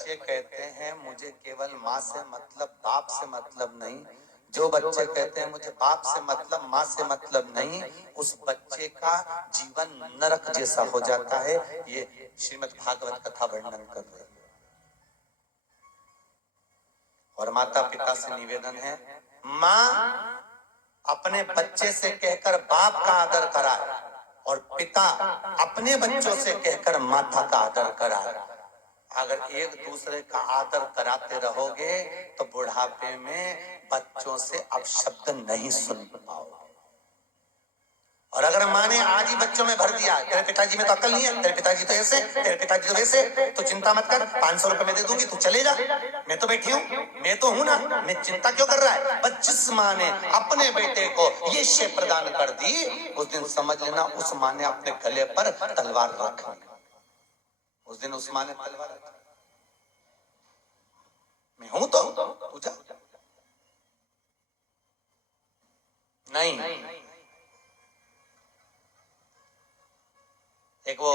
बच्चे कहते हैं मुझे केवल माँ से मतलब, बाप से मतलब नहीं, जो बच्चे कहते हैं मुझे बाप से मतलब, माँ से मतलब नहीं, उस बच्चे का जीवन नरक जैसा हो जाता है। ये श्रीमद् भागवत कथा वर्णन कर रहे हैं। और माता पिता से निवेदन है, माँ अपने बच्चे से कहकर बाप का आदर कराए और पिता अपने बच्चों से कहकर माता का आदर कराए। अगर एक दूसरे का आदर कराते रहोगे तो बुढ़ापे में बच्चों से अपशब्द नहीं सुन पाओगे। और अगर माँ ने आज ही बच्चों में भर दिया, तेरे पिताजी में तो अकल नहीं है, तेरे पिताजी तो ऐसे, तेरे पिताजी तो वैसे, तो चिंता मत कर, 500 रुपए में दे दूंगी, तू चले जा, मैं तो बैठी हूँ, मैं तो हूं ना, मैं चिंता क्यों कर रहा है। बस जिस माँ ने अपने बेटे को ये शय प्रदान कर दी, उस दिन समझ लेना उस माँ ने अपने गले पर तलवार रख ली। उस दिन उस माँ ने तलवार रख ली। मैं हूं तो तू जा। नहीं, एक वो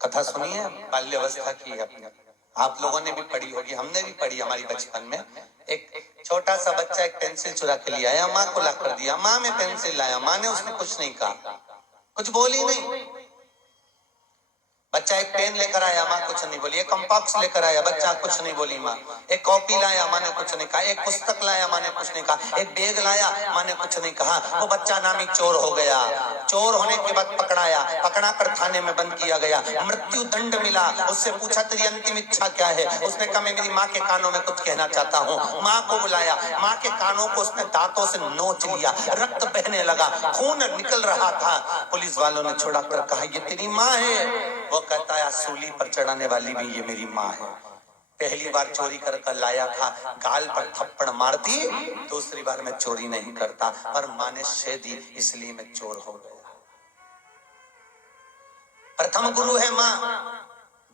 कथा सुनी है बाल्यावस्था की, अपने आप लोगों ने भी पढ़ी होगी, हमने भी पढ़ी हमारी बचपन में। एक छोटा सा बच्चा एक पेंसिल चुरा के ले आया, माँ को ला कर दिया, माँ मैं पेंसिल लाया, माँ ने उसने कुछ नहीं कहा, कुछ बोली नहीं। बच्चा एक पेन लेकर आया, माँ कुछ नहीं बोली। एक कंपास लेकर आया, बच्चा कुछ नहीं बोली माँ। एक कॉपी लाया, माँ ने कुछ नहीं कहा। एक पुस्तक लाया, माँ ने कुछ नहीं कहा। एक बैग लाया, माँ ने कुछ नहीं कहा। वो बच्चा नामी चोर हो गया। चोर होने के बाद पकड़ाया, पकड़ा कर थाने में बंद किया गया, मृत्यु दंड मिला। उससे पूछा तेरी अंतिम इच्छा क्या है? उसने कहा मैं मेरी माँ के कानों में कुछ कहना चाहता हूँ। माँ को बुलाया, माँ के कानों को उसने दांतों से नोच लिया, रक्त बहने लगा, खून निकल रहा था। पुलिस वालों ने छुड़ा कर कहा ये तेरी माँ है। वो कहता है सूली पर चढ़ाने वाली भी ये मेरी माँ है। पहली बार चोरी कर लाया था, गाल पर थप्पड़ मार दी, दूसरी बार मैं चोरी नहीं करता, पर माँ ने शय दी इसलिए मैं चोर हो गया। प्रथम गुरु है माँ,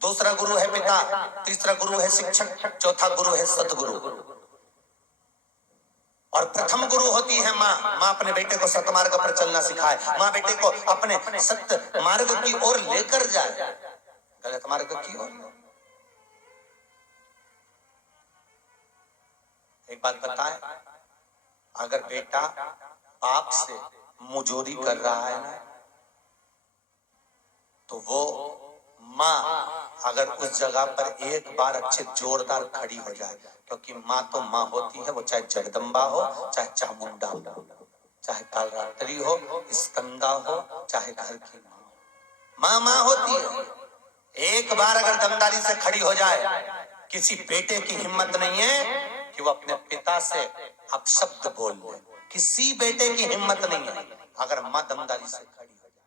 दूसरा गुरु है पिता, तीसरा गुरु है शिक्षक, चौथा गुरु है सतगुरु। और प्रथम गुरु होती है माँ। माँ अपने बेटे को सतमार्ग पर चलना सिखाए, माँ बेटे को अपने सत्य मार्ग की ओर लेकर जाए, गलत मार्ग की ओर। एक बात बताएं, अगर बेटा बाप से मुजोरी कर रहा है ना, तो वो माँ अगर उस जगह पर एक बार अच्छे जोरदार खड़ी हो जाए, क्योंकि माँ तो माँ होती है, वो चाहे जगदम्बा हो, चाहे चामुंडा हो, चाहे कालरात्रि हो, स्कंदा हो, चाहे घर की माँ, माँ होती है। एक बार अगर दमदारी से खड़ी हो जाए, किसी बेटे की हिम्मत नहीं है कि वो अपने पिता से अपशब्द बोल ले। किसी बेटे की हिम्मत नहीं है अगर माँ दमदारी से खड़ी हो जाए।